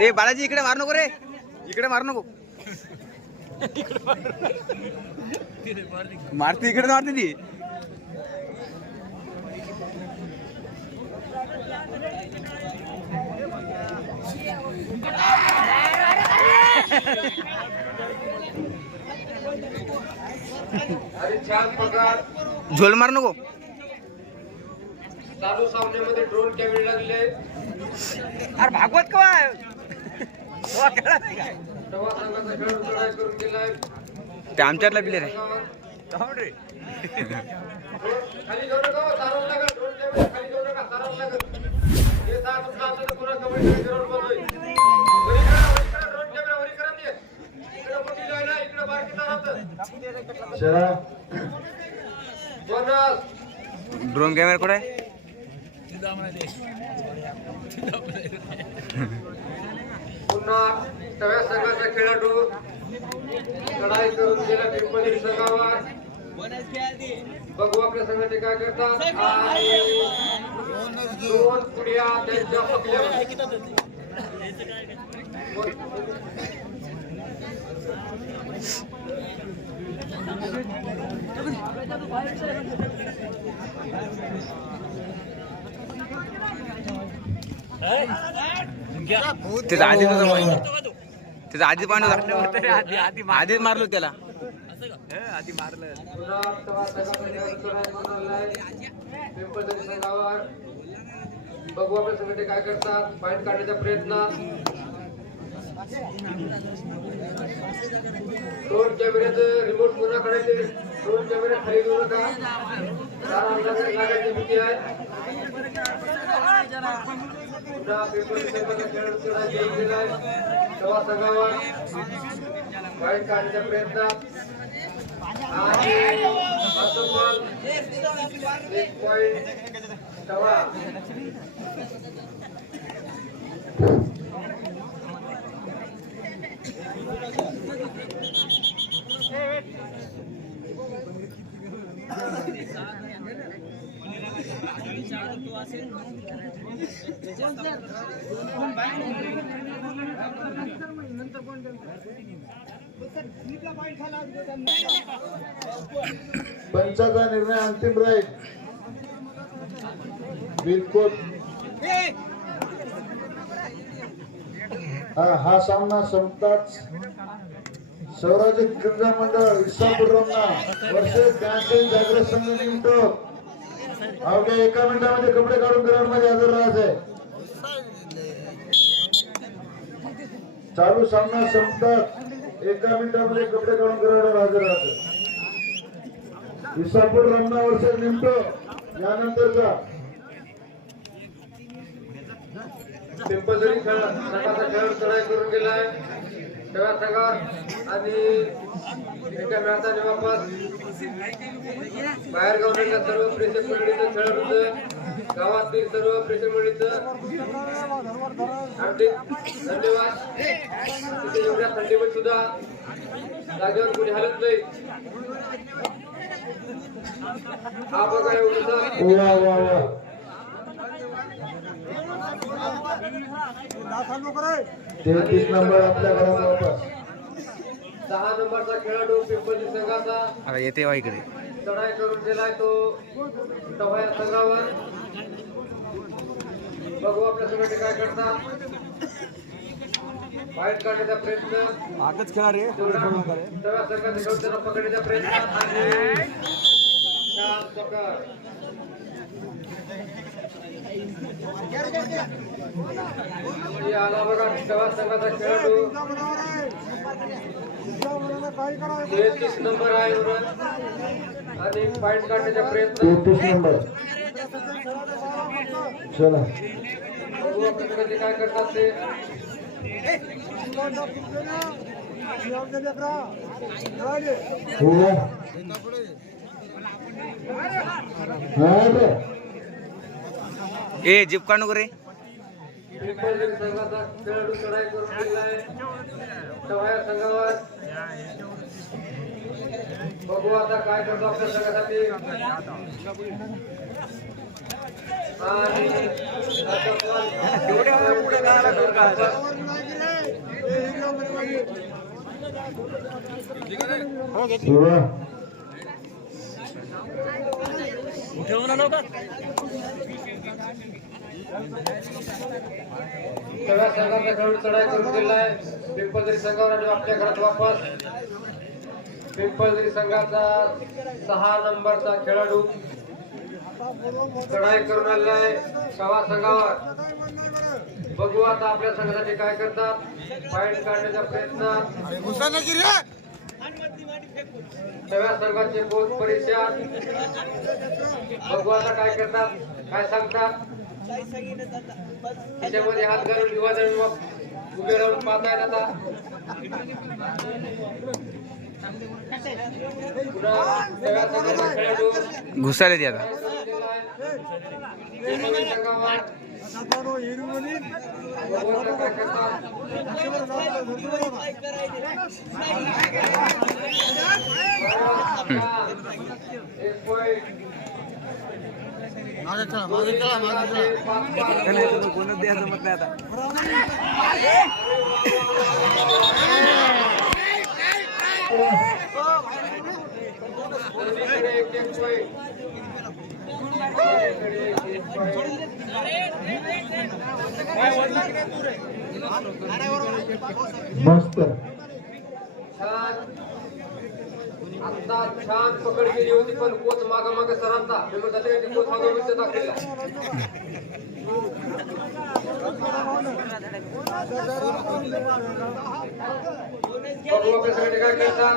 ए बालाजी इकडे मार नको रे, इकडे मार नको. मारती इकडे मारते ती. झोल मार नको. चालू सामन्यामध्ये ड्रोन कॅमेरे लागले. अरे भागवत काय तेव्हा संघाचा खेळ लढाई करून गेलाय. ते आमच्यातला प्लेअर आहे. खाली जाऊ नका, सारवू नका. ड्रोन कॅमेरे खाली जाऊ नका, सारवू नका. हे साथ तुमचा आता पुन्हा कबड्डी ग्राउंड बनलोय. वरी करा ड्रोन कॅमेरा वरी करा. ते इकडे मोठी लाईन आहे, इकडे बारकी तार होतं. चला बोनस. ड्रोन कॅमेरा कुठे आहे? पुन्हा तव्या संघाचा खेळाडू लढाई करून गेला पिंपरी संघावर. बघू आपल्या संघाचे काय करतात. दोन पुढ्या त्यांच्या पकड्यावर. त्याचा आधी त्याचा आधी पाणी आधीच मारलो त्याला. आधी मारलं. पिंपरी संघावर बघू आपल्या संघाचे काय करतात. पॉईंट काढण्याचा प्रयत्न. ड्रोन कॅमेऱ्याचं रिमोट पुन्हा काढायचे. ड्रोन कॅमेरा खाली घेऊ नका, लागायची भीती आहे. पुन्हा पिंपरी संघाचा खेळ घेऊन गेलाय. तेव्हा संघावर पॉईंट काढण्याचा प्रयत्न. आणि एक पॉईंट तेव्हा पंचाचा निर्णय अंतिम राहील. बिलकुल हा सामना संपताच स्वराज्य क्रीडा मंडळ इसापूर वर्ष 82 जागृत संघ निमतो अवघ्या 1 मिनिटामध्ये कपडे काढून ग्राउंड मध्ये हजर राहायचे. चालू सामना संपतात 1 मिनिटामध्ये कपडे काढून ग्राउंडवर हजर राहायचे. इसापूर रमना वर्ष निमतो यानंतरचा पिंपरी संघाचा खेळ लढाई करून गेलाय. तेव्हा संघावर आणि एका मॅचचा वापस बाहेर गावच्या सर्व प्रेक्षक मंडळीचं खेळाडूचं गावातील सर्व प्रेक्षक मंडळीचं हार्दिक धन्यवाद. तिथे एवढ्या थंडीमध्ये सुद्धा जागेवर कोणी हलत नाही. हा बघा एवढं 33 नंबर आपल्या घरात वापस. 10 नंबरचा खेळाडू पिंपरी संघाचा आता येते वा इकडे. चढाई करून गेलाय तो तव्या संघावर. बघू आपल्या संघाचे काय करतात. बाहेर काढण्याचा प्रयत्न. आगच खेळा रे. तव्या संघाचा खेळ त्यांना पकडण्याचा प्रयत्न. आणि छान पकड. आला बघा तव्या संघाचा खेळाडू 33 नंबर आहे आणि पॉईंट काढण्याचा प्रयत्न. 33 नंबर चला बघू आपल्या काय करतात ते. ए जिप काढ नको रे. पिंपळदरी संघाचा खेळाडू चढाई करून गेलाय तवाया संघावर. बघू आता काय करतो आपल्या संघासाठी. सगळ्या संघाचा खेळाडू चढाई करून गेलाय पिंपळदरी संघावर आणि आपल्या घरात वापस. पिंपळदरी संघाचा 6 नंबरचा खेळाडू चढाई करून आलाय कवा संघावर. बघू आता आपल्या संघासाठी काय करतात. पॉइंट काढण्याचा प्रयत्न. सगळ्या संघाचे कोच परिषद. बघू आता काय करतात काय सांगतात. त्याच्यामध्ये हात घालून विवादन उभे राहून पाहतायत आता. पुन्हा सगळ्या संघाचा खेळाडू घुसायला दे आता. कोणच द्यायचं मत नाही आता. मस्त आता छान पकड केली होती पण कोच माग माग सरांचा कोच माग विचार दाखवला. बघू आपल्यासाठी काय करतात.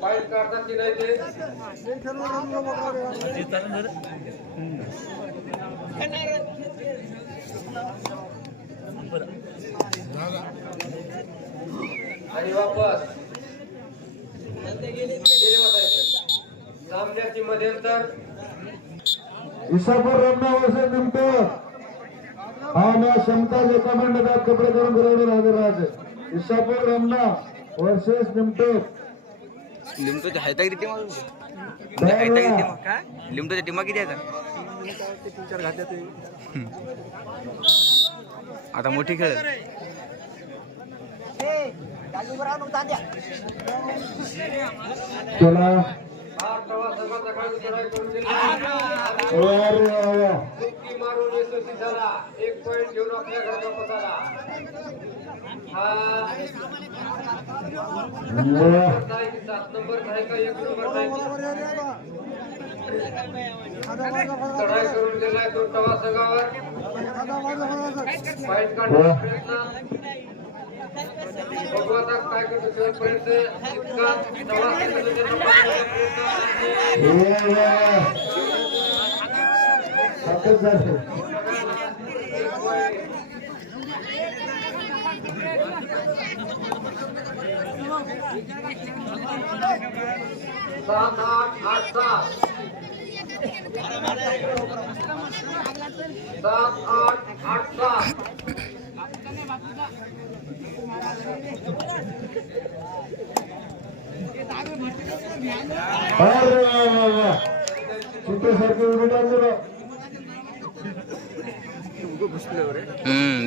फाईट काढतात की नाही ते. आणि वापस सामन्याची मध्यंतर. इसापूर रमना वर्षे निमतो हा मॅच क्षमता एका मिनिटात कपडे करून घडवून हजर राहते. इसापूर रमना वर्सेस निमतो. लिमटोच्या हायता किती टीम काय लिमटोच्या टीमा किती आहेत आता. मोठी खेळ चला हा प्रवास संघाचा खेळाडू चढाई करून गेला. मारून यशस्वी झाला. 1 पॉइंट घेऊन आपल्या घरात वापस आला. हा 7 नंबर आहे का 1 नंबर आहे. चढाई करून गेलाय तो प्रवास संघावर. पॉइंट काढण्याचा प्रयत्न. बघू आता काय करतो शेवटपर्यंत. इतका प्रवास सात आठ आठ 7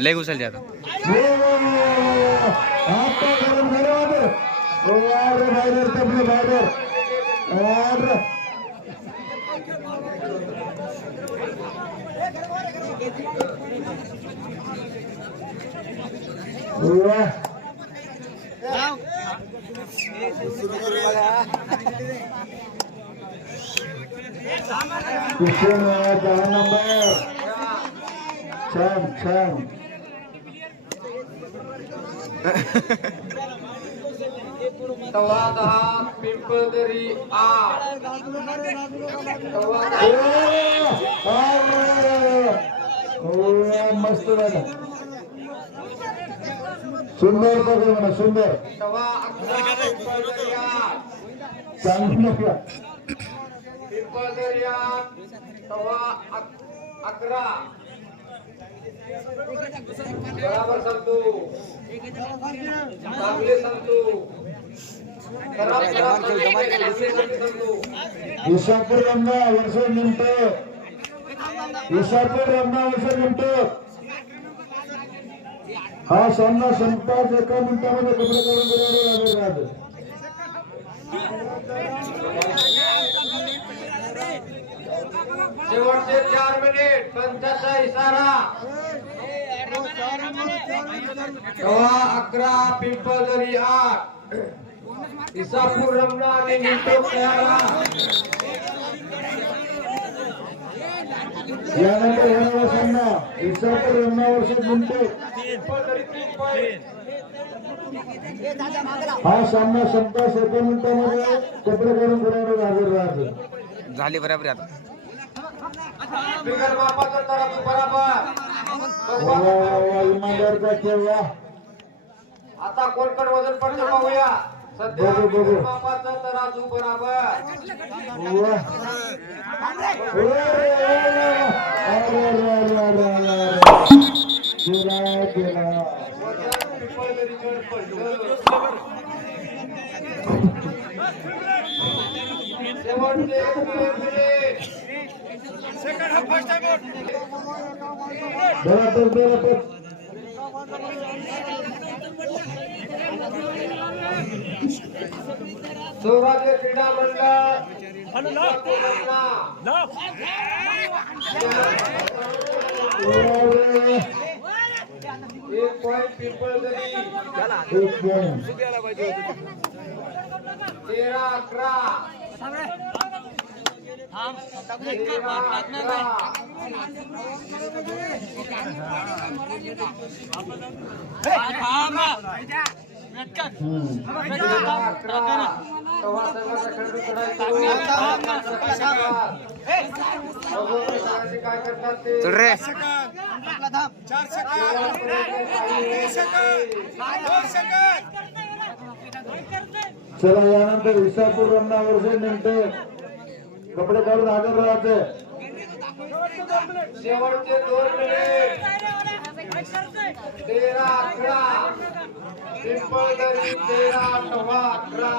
लय घुसायला आता. किशन 10 नंबर छान छान. तवा 10 पिंपळदरी 8. मस्त झालं. सुंदर पकड म्हणा सुंदर. तवा 11 पिंपळदरी 8. चांगलं पिंपळदरी 8 तवा 11. बराबर सांगतो चांगले सांगतो खराब खराब सांगतो विसापूर रमना वर्ष मिनिट विसापूर रमना वर्ष मिनिट हा सामना संपताच एका मिनिटामध्ये कपडे काढून घेणारे राजे शेवटचे 4 मिनिट पंचाचा इशारा तवा 11 पिंपळदरी 8 इसापूर रमना आणि निंटो तयार यानंतर होणारा सामना विसापूर रमना वर्ष मिनिट पिंपळदरी 3 पॉइंट हा सामना संपताच एका मिनिटामध्ये कपडे काढून घेणारे राजे झाली बराबर आता बिगर मापाचा तराजू बराबर इमानदार का खेळ वा आता कोणकड वजन पडते पाहूया सध्या बघू. बिगर मापाचा तराजू बराबर वजन पिंपळदरी चढ पडलं शेवटचे 1 मिनिट सौराज्य क्रीडा मंडळ एक पॉइंट पिंपळदरी 13-11 काय करतात ते चल रे चला यानंतर विसापूर रमना वर्ष मिनिटे कपडे काढून हजर राहते शेवटचे 2 मिनिट 13-11 पिंपळदरी 13-11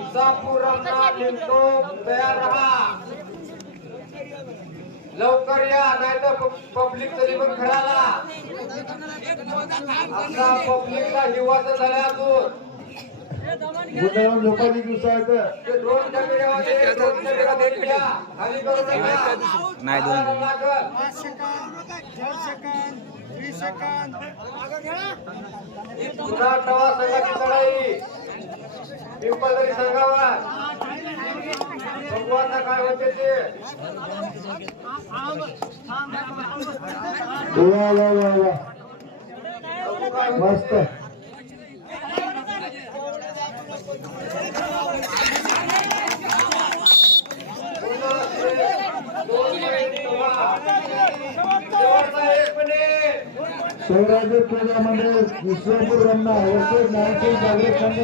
इसापूर रमना निंटो तयार राहा लवकर या नाहीतर पब्लिक तरी पण खराला आता पब्लिकला हिवाचं झालं अजून गुन्ह्यावर झोपायची दिवस आहेत ते ड्रोन कॅमेऱ्यामध्ये ड्रोन कॅमेरा घ्या खाली करू नका नाही दोन पुन्हा टवा संघाची लढाई पिंपळदरी संघावर बघू आता काय होते ते वा वा वा वा मस्त सौराज्य क्रीडा मंडळ विसापूर रमना वर्ष नायकी जागृत संघ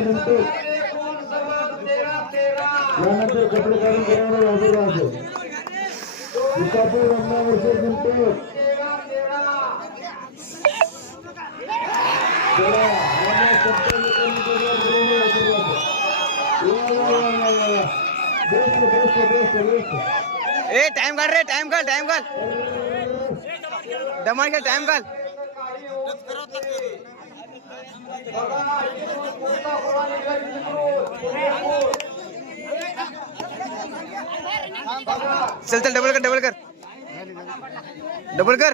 यानंतर कपडे काढून घेणारे हजर राहतो विसापूर रमना वर्ष मिनिटे ए टाइम काढ रे टाइम काढ दमान का टाइम काढ चल डबल कर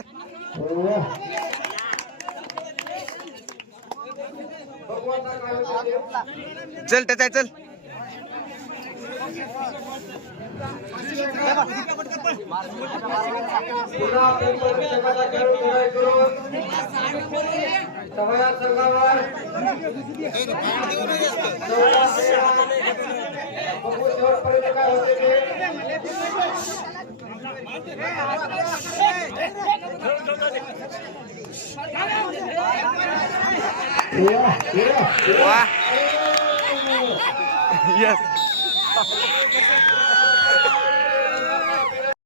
चल त्याचा चल पुन्हा पिंपळदरी संघाचा खेळ लढाई करून सवया संघावर बघू शेवटपर्यंत काय होते ते वाह यस